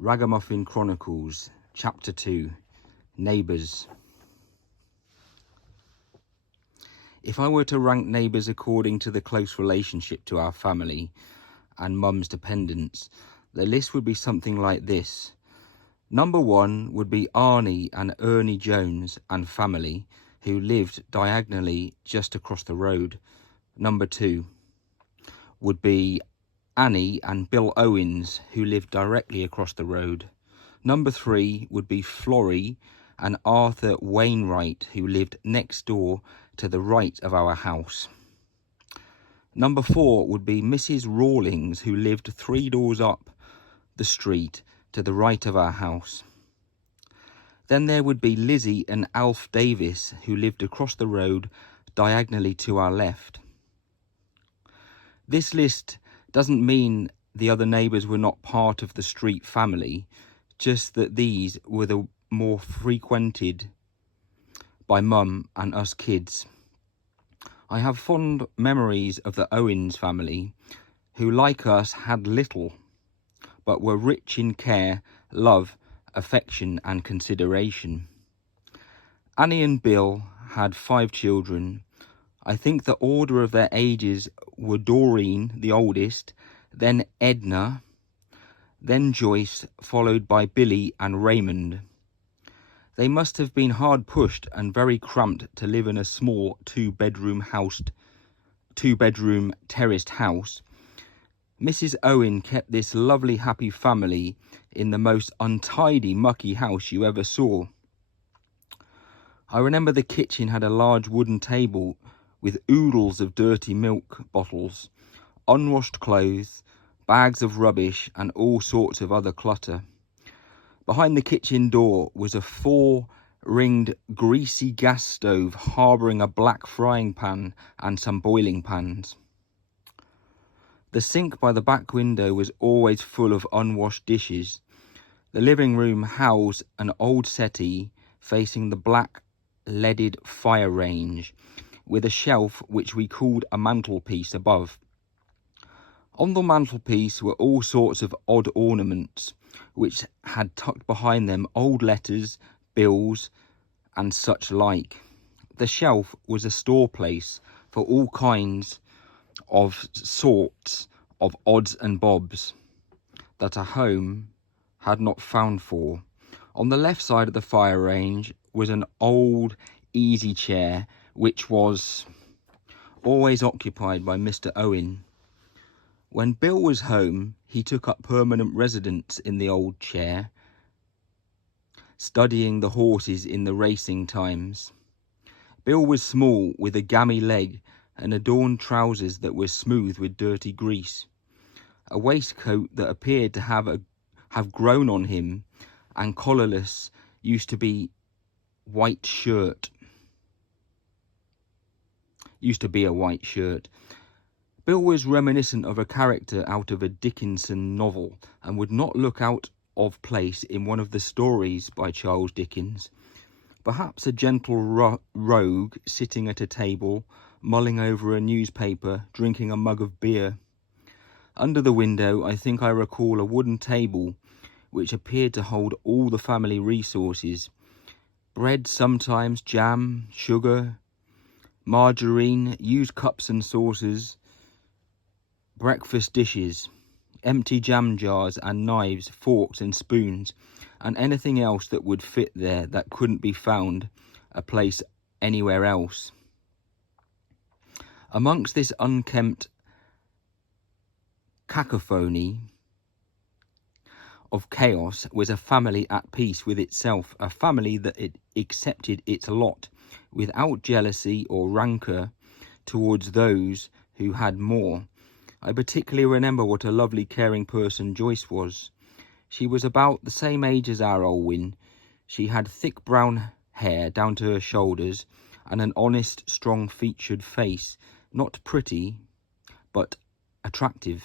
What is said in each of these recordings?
Ragamuffin Chronicles, Chapter 2, Neighbours. If I were to rank neighbours according to the close relationship to our family and mum's dependents, the list would be something like this. Number 1 would be Arnie and Ernie Jones and family, who lived diagonally just across the road. Number 2 would be Annie and Bill Owens, who lived directly across the road. Number 3 would be Florrie and Arthur Wainwright, who lived next door to the right of our house. Number 4 would be Mrs. Rawlings, who lived 3 doors up the street to the right of our house. Then there would be Lizzie and Alf Davis, who lived across the road diagonally to our left. This list doesn't mean the other neighbours were not part of the street family, just that these were the more frequented by mum and us kids. I have fond memories of the Owens family, who like us had little, but were rich in care, love, affection and consideration. Annie and Bill had 5 children. I think the order of their ages were Doreen, the oldest, then Edna, then Joyce, followed by Billy and Raymond. They must have been hard pushed and very cramped to live in a small two-bedroom terraced house. Mrs. Owen kept this lovely happy family in the most untidy mucky house you ever saw. I remember the kitchen had a large wooden table with oodles of dirty milk bottles, unwashed clothes, bags of rubbish and all sorts of other clutter. Behind the kitchen door was a 4-ringed greasy gas stove harbouring a black frying pan and some boiling pans. The sink by the back window was always full of unwashed dishes. The living room housed an old settee facing the black leaded fire range, with a shelf which we called a mantelpiece above. On the mantelpiece were all sorts of odd ornaments, which had tucked behind them old letters, bills, and such like. The shelf was a store place for all kinds of sorts of odds and bobs that a home had not found for. On the left side of the fire range was an old easy chair, which was always occupied by Mr. Owen. When Bill was home, he took up permanent residence in the old chair, studying the horses in the racing times. Bill was small, with a gammy leg and adorned trousers that were smooth with dirty grease, a waistcoat that appeared to have grown on him, and collarless used to be a white shirt. Bill was reminiscent of a character out of a Dickinson novel and would not look out of place in one of the stories by Charles Dickens. Perhaps a gentle rogue sitting at a table, mulling over a newspaper, drinking a mug of beer. Under the window, I think I recall a wooden table which appeared to hold all the family resources. Bread sometimes, jam, sugar, margarine, used cups and saucers, breakfast dishes, empty jam jars and knives, forks and spoons, and anything else that would fit there that couldn't be found a place anywhere else. Amongst this unkempt cacophony of chaos was a family at peace with itself, a family that it accepted its lot without jealousy or rancour towards those who had more. I particularly remember what a lovely caring person Joyce was. She was about the same age as our Olwyn. She had thick brown hair down to her shoulders and an honest, strong-featured face, not pretty, but attractive.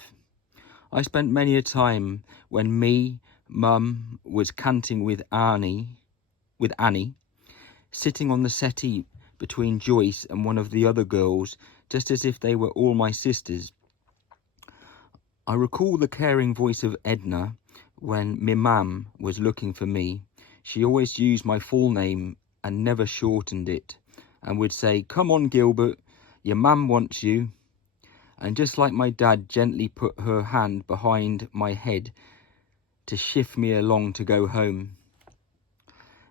I spent many a time when mum was canting with Annie, sitting on the settee between Joyce and one of the other girls, just as if they were all my sisters. I recall the caring voice of Edna, when me mam was looking for me, she always used my full name and never shortened it, and would say, "Come on, Gilbert, your mam wants you." And just like my dad gently put her hand behind my head to shift me along to go home.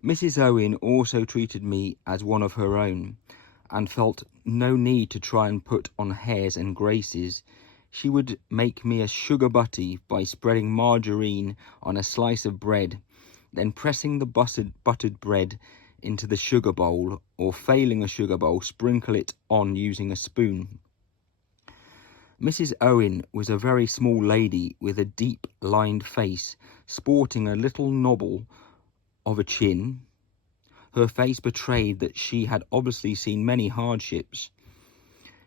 Mrs. Owen also treated me as one of her own, and felt no need to try and put on airs and graces. She would make me a sugar butty by spreading margarine on a slice of bread, then pressing the buttered bread into the sugar bowl, or failing a sugar bowl, sprinkle it on using a spoon. Mrs. Owen was a very small lady with a deep-lined face, sporting a little nobble of a chin. Her face betrayed that she had obviously seen many hardships.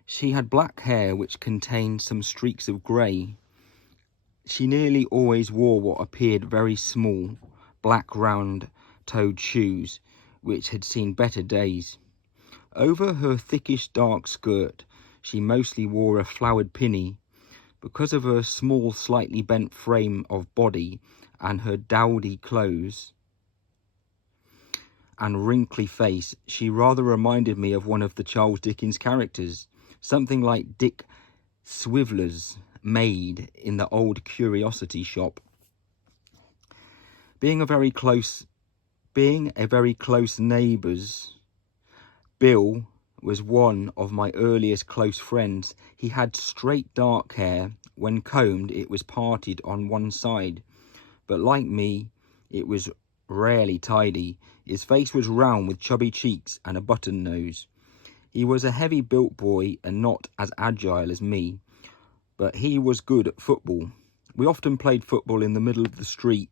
She had black hair which contained some streaks of grey. She nearly always wore what appeared very small, black round-toed shoes, which had seen better days. Over her thickish dark skirt, she mostly wore a flowered pinny. Because of her small, slightly bent frame of body and her dowdy clothes and wrinkly face, she rather reminded me of one of the Charles Dickens characters, something like Dick Swiveler's maid in the old curiosity shop. Being a very close neighbours, Bill was one of my earliest close friends. He had straight dark hair. When combed, it was parted on one side, but like me, it was rarely tidy. His face was round with chubby cheeks and a button nose. He was a heavy-built boy and not as agile as me, but he was good at football. We often played football in the middle of the street,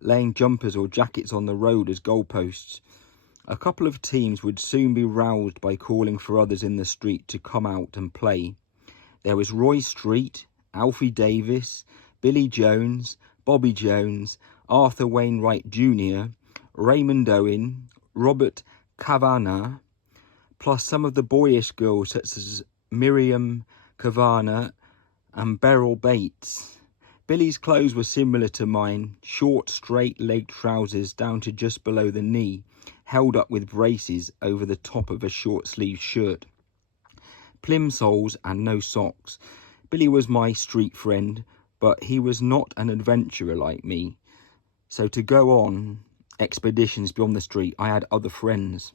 laying jumpers or jackets on the road as goalposts. A couple of teams would soon be roused by calling for others in the street to come out and play. There was Roy Street, Alfie Davis, Billy Jones, Bobby Jones, Arthur Wainwright Jr., Raymond Owen, Robert Kavanagh, plus some of the boyish girls such as Miriam Kavanagh and Beryl Bates. Billy's clothes were similar to mine, short, straight-legged trousers down to just below the knee, held up with braces over the top of a short-sleeved shirt. Plimsolls and no socks. Billy was my street friend, but he was not an adventurer like me. So to go on expeditions beyond the street, I had other friends.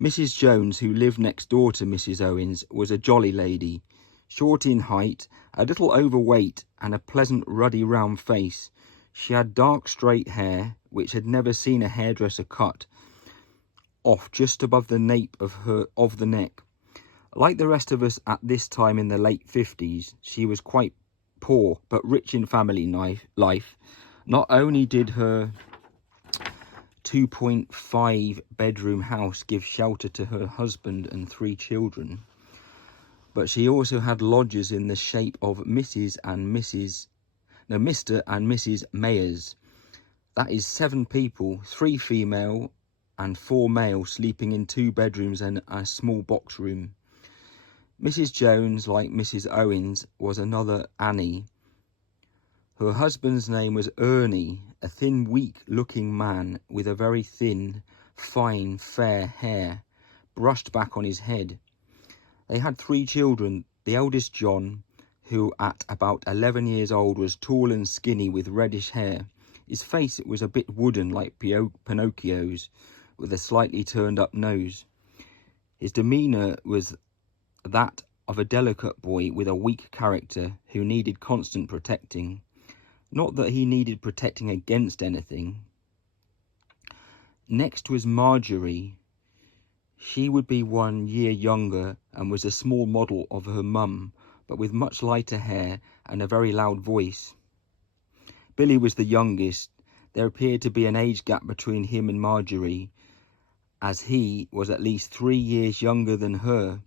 Mrs. Jones, who lived next door to Mrs. Owens, was a jolly lady, short in height, a little overweight, and a pleasant ruddy round face. She had dark straight hair, which had never seen a hairdresser cut off just above the nape of the neck. Like the rest of us at this time in the late 50s, she was quite poor but rich in family life. Not only did her 2.5 bedroom house give shelter to her husband and 3 children, but she also had lodgers in the shape of Mr. and Mrs. Mayers. That is 7 people, 3 female and 4 male, sleeping in 2 bedrooms and a small box room. Mrs. Jones, like Mrs. Owens, was another Annie. Her husband's name was Ernie, a thin, weak-looking man with a very thin, fine, fair hair brushed back on his head. They had 3 children, the eldest John, who at about 11 years old was tall and skinny with reddish hair. His face was a bit wooden like Pinocchio's, with a slightly turned-up nose. His demeanour was that of a delicate boy with a weak character who needed constant protecting. Not that he needed protecting against anything. Next was Marjorie. She would be 1 year younger and was a small model of her mum, but with much lighter hair and a very loud voice. Billy was the youngest. There appeared to be an age gap between him and Marjorie, as he was at least 3 years younger than her.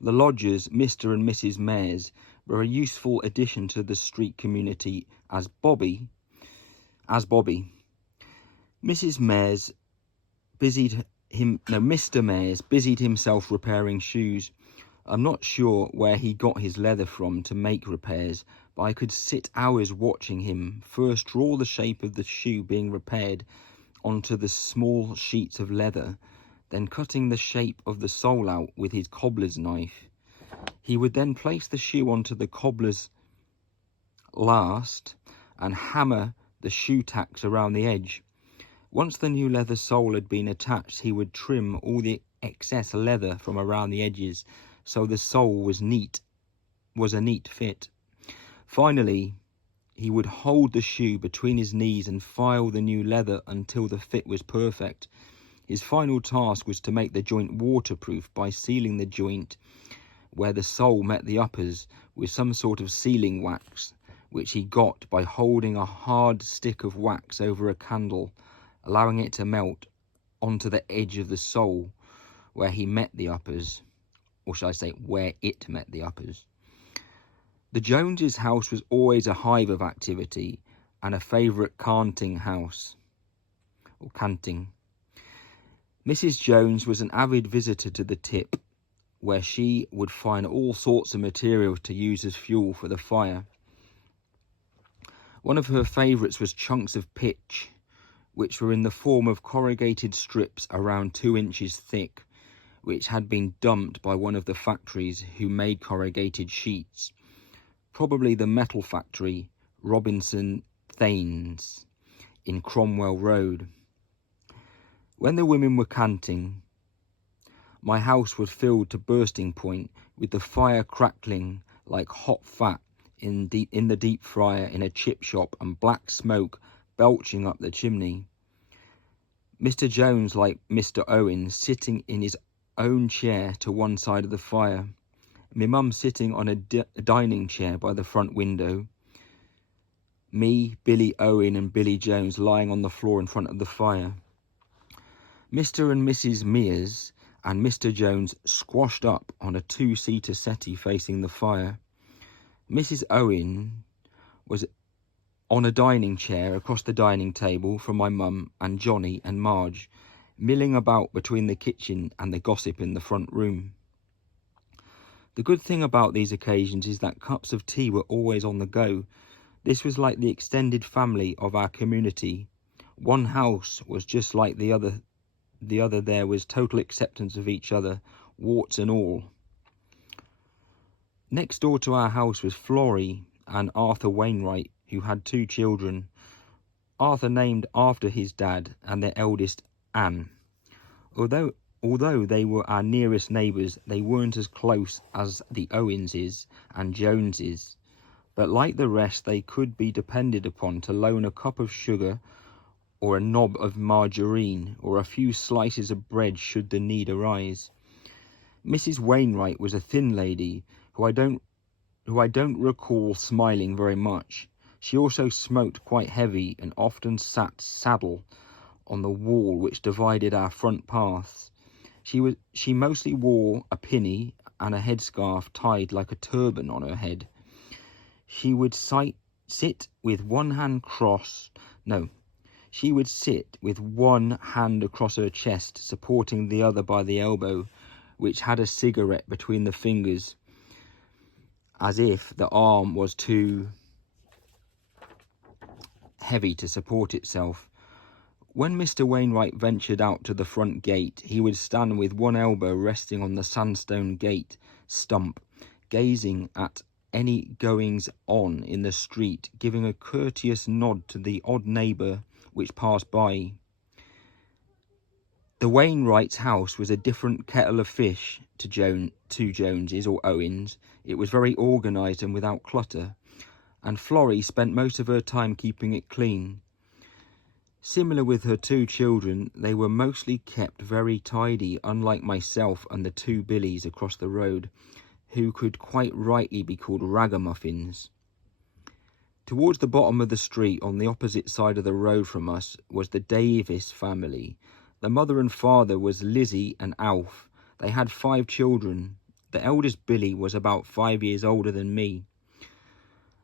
The lodgers, Mr. and Mrs. Mayers, were a useful addition to the street community as Bobby. Mr. Mayers busied himself repairing shoes. I'm not sure where he got his leather from to make repairs, but I could sit hours watching him first draw the shape of the shoe being repaired onto the small sheets of leather, then cutting the shape of the sole out with his cobbler's knife. He would then place the shoe onto the cobbler's last and hammer the shoe tacks around the edge. Once the new leather sole had been attached, he would trim all the excess leather from around the edges so the sole was a neat fit. Finally, he would hold the shoe between his knees and file the new leather until the fit was perfect. His final task was to make the joint waterproof by sealing the joint where the sole met the uppers with some sort of sealing wax, which he got by holding a hard stick of wax over a candle, allowing it to melt onto the edge of the sole where he met the uppers, or shall I say where it met the uppers. The Joneses' house was always a hive of activity and a favourite canting house, or canting. Mrs. Jones was an avid visitor to the tip, where she would find all sorts of materials to use as fuel for the fire. One of her favourites was chunks of pitch, which were in the form of corrugated strips around 2 inches thick, which had been dumped by one of the factories who made corrugated sheets, probably the metal factory Robinson Thanes in Cromwell Road. When the women were canting, my house was filled to bursting point with the fire crackling like hot fat in the deep fryer in a chip shop and black smoke belching up the chimney. Mr. Jones, like Mr. Owen, sitting in his own chair to one side of the fire. My mum sitting on a dining chair by the front window. Me, Billy Owen and Billy Jones lying on the floor in front of the fire. Mr. and Mrs. Mears and Mr. Jones squashed up on a 2-seater settee facing the fire. Mrs. Owen was on a dining chair across the dining table from my mum and Johnny and Marge, milling about between the kitchen and the gossip in the front room. The good thing about these occasions is that cups of tea were always on the go. This was like the extended family of our community. One house was just like the other. There was total acceptance of each other, warts and all. Next door to our house was Florrie and Arthur Wainwright, who had 2 children. Arthur named after his dad and their eldest, Anne. Although they were our nearest neighbours, they weren't as close as the Owenses and Joneses, but like the rest, they could be depended upon to loan a cup of sugar or a knob of margarine or a few slices of bread should the need arise. Mrs. Wainwright was a thin lady who I don't recall smiling very much. She also smoked quite heavy and often sat saddle on the wall which divided our front paths. She mostly wore a pinny and a headscarf tied like a turban on her head. She would sit with one hand across her chest, supporting the other by the elbow, which had a cigarette between the fingers, as if the arm was too heavy to support itself. When Mr. Wainwright ventured out to the front gate, he would stand with one elbow resting on the sandstone gate stump, gazing at any goings-on in the street, giving a courteous nod to the odd neighbour which passed by. The Wainwrights' house was a different kettle of fish to Joneses or Owens. It was very organised and without clutter, and Florrie spent most of her time keeping it clean. Similar with her 2 children, they were mostly kept very tidy, unlike myself and the 2 Billies across the road, who could quite rightly be called ragamuffins. Towards the bottom of the street, on the opposite side of the road from us, was the Davis family. The mother and father was Lizzie and Alf. They had 5 children. The eldest Billy was about 5 years older than me.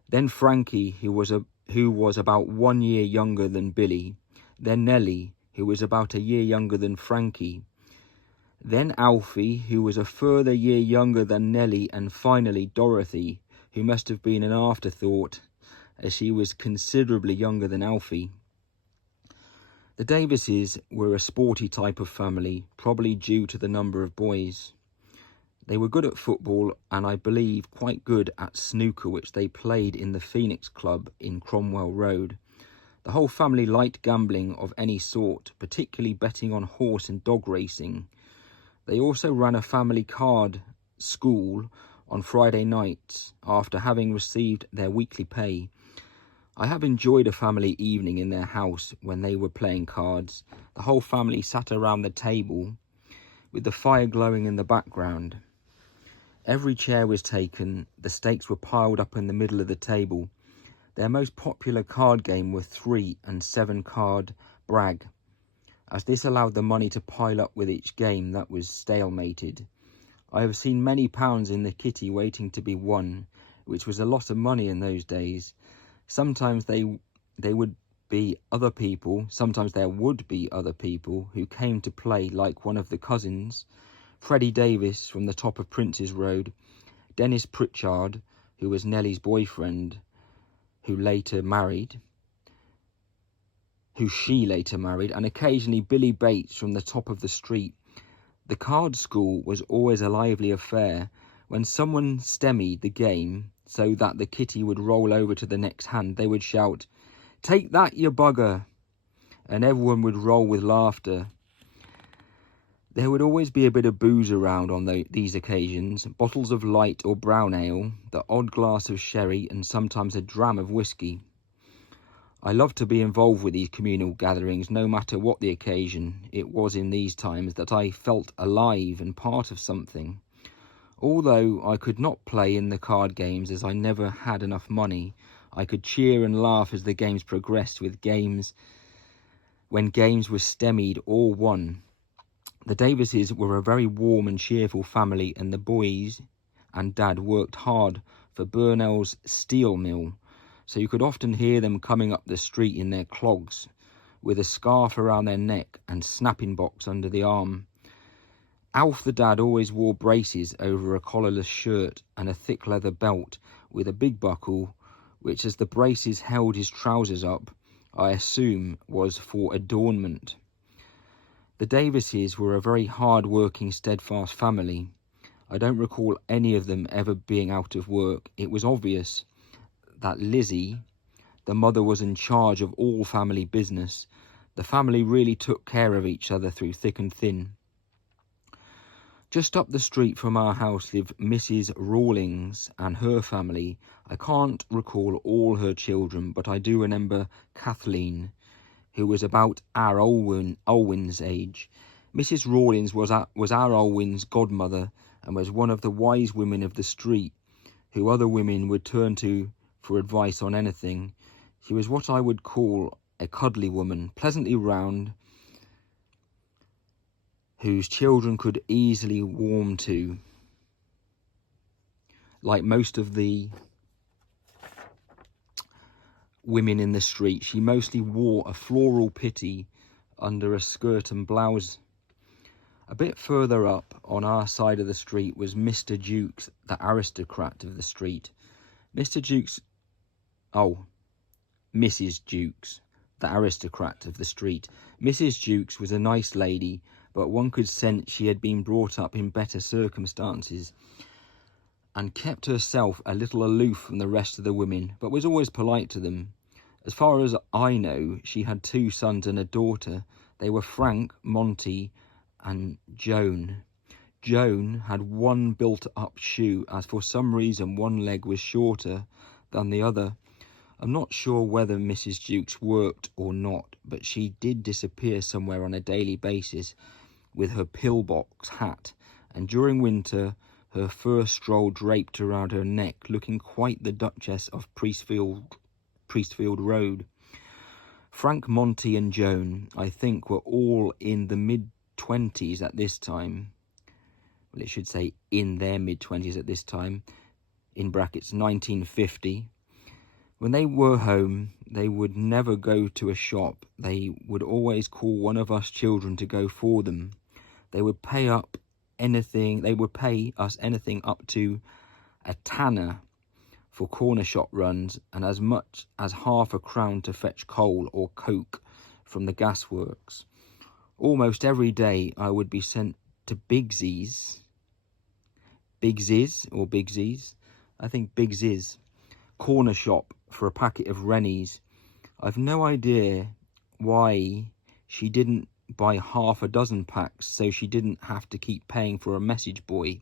Then Frankie, who was about 1 year younger than Billy. Then Nellie, who was about a year younger than Frankie. Then Alfie, who was a further year younger than Nellie, and finally Dorothy, who must have been an afterthought, as she was considerably younger than Alfie. The Davises were a sporty type of family, probably due to the number of boys. They were good at football and I believe quite good at snooker, which they played in the Phoenix Club in Cromwell Road. The whole family liked gambling of any sort, particularly betting on horse and dog racing. They also ran a family card school on Friday nights after having received their weekly pay. I have enjoyed a family evening in their house when they were playing cards. The whole family sat around the table with the fire glowing in the background. Every chair was taken, the stakes were piled up in the middle of the table. Their most popular card game were 3 and 7 card brag, as this allowed the money to pile up with each game that was stalemated. I have seen many pounds in the kitty waiting to be won, which was a lot of money in those days. Sometimes there would be other people who came to play, like one of the cousins, Freddie Davis from the top of Prince's Road, Dennis Pritchard, who was Nellie's boyfriend, who she later married, and occasionally Billy Bates from the top of the street. The card school was always a lively affair. When someone stymied the game so that the kitty would roll over to the next hand, they would shout, "Take that, you bugger!" and everyone would roll with laughter. There would always be a bit of booze around on these occasions, bottles of light or brown ale, the odd glass of sherry, and sometimes a dram of whiskey. I loved to be involved with these communal gatherings, no matter what the occasion. It was in these times that I felt alive and part of something. Although I could not play in the card games as I never had enough money, I could cheer and laugh as the games progressed when games were stymied or won. The Davises were a very warm and cheerful family, and the boys and Dad worked hard for Burnell's steel mill, so you could often hear them coming up the street in their clogs, with a scarf around their neck and snapping box under the arm. Alf the Dad always wore braces over a collarless shirt and a thick leather belt with a big buckle, which, as the braces held his trousers up, I assume was for adornment. The Davises were a very hard-working, steadfast family. I don't recall any of them ever being out of work. It was obvious that Lizzie, the mother, was in charge of all family business. The family really took care of each other through thick and thin. Just up the street from our house lived Mrs. Rawlings and her family. I can't recall all her children, but I do remember Kathleen, who was about our Olwyn's age. Mrs. Rawlings was our Olwyn's godmother and was one of the wise women of the street, who other women would turn to for advice on anything. She was what I would call a cuddly woman, pleasantly round, whose children could easily warm to. Like most of the women in the street, she mostly wore a floral pitty under a skirt and blouse. A bit further up on our side of the street was Mr. Jukes, the aristocrat of the street. Mrs. Jukes, the aristocrat of the street. Mrs. Jukes was a nice lady, but one could sense she had been brought up in better circumstances and kept herself a little aloof from the rest of the women, but was always polite to them. As far as I know, she had 2 sons and a daughter. They were Frank, Monty, and Joan. Joan had one built-up shoe, as for some reason one leg was shorter than the other. I'm not sure whether Mrs. Jukes worked or not, but she did disappear somewhere on a daily basis with her pillbox hat, and during winter her fur stroll draped around her neck, looking quite the Duchess of Priestfield Road. Frank, Monty and Joan, I think, were all in the mid-20s at this time. Well, it should say in their mid-20s at this time, in brackets 1950. When they were home, they would never go to a shop. They would always call one of us children to go for them. They would pay us anything up to a tanner for corner shop runs and as much as £0.50 to fetch coal or coke from the gasworks. Almost every day I would be sent to Biggsy's, I think Biggsy's corner shop for a packet of Rennies. I've no idea why she didn't buy half a dozen packs so she didn't have to keep paying for a message boy.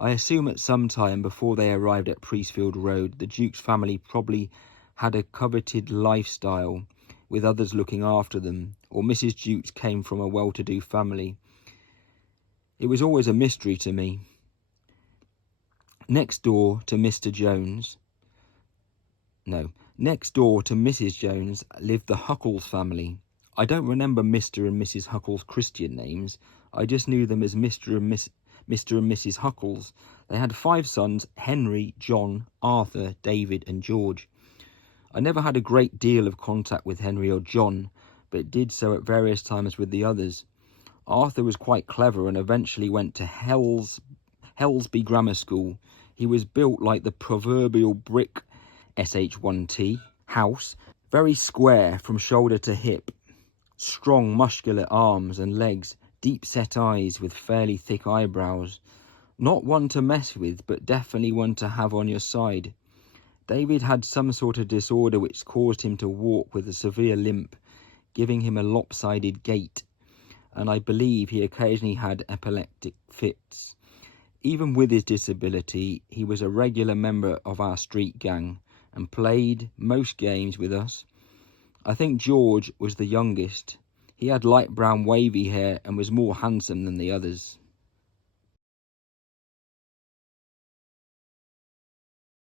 I assume at some time before they arrived at Priestfield Road, the Duke's family probably had a coveted lifestyle with others looking after them, or Mrs. Jukes came from a well-to-do family. It was always a mystery to me. Next door to Mrs. Jones lived the Huckles family. I don't remember Mr. and Mrs. Huckles' Christian names. I just knew them as Mr. and Mrs. Huckles. They had 5 sons: Henry, John, Arthur, David and George. I never had a great deal of contact with Henry or John, but did so at various times with the others. Arthur was quite clever and eventually went to Helsby Grammar School. He was built like the proverbial brick SH1T house, very square from shoulder to hip, strong muscular arms and legs, deep-set eyes with fairly thick eyebrows. Not one to mess with, but definitely one to have on your side. David had some sort of disorder which caused him to walk with a severe limp, giving him a lopsided gait, and I believe he occasionally had epileptic fits. Even with his disability, he was a regular member of our street gang and played most games with us. I think George was the youngest. He had light brown wavy hair and was more handsome than the others.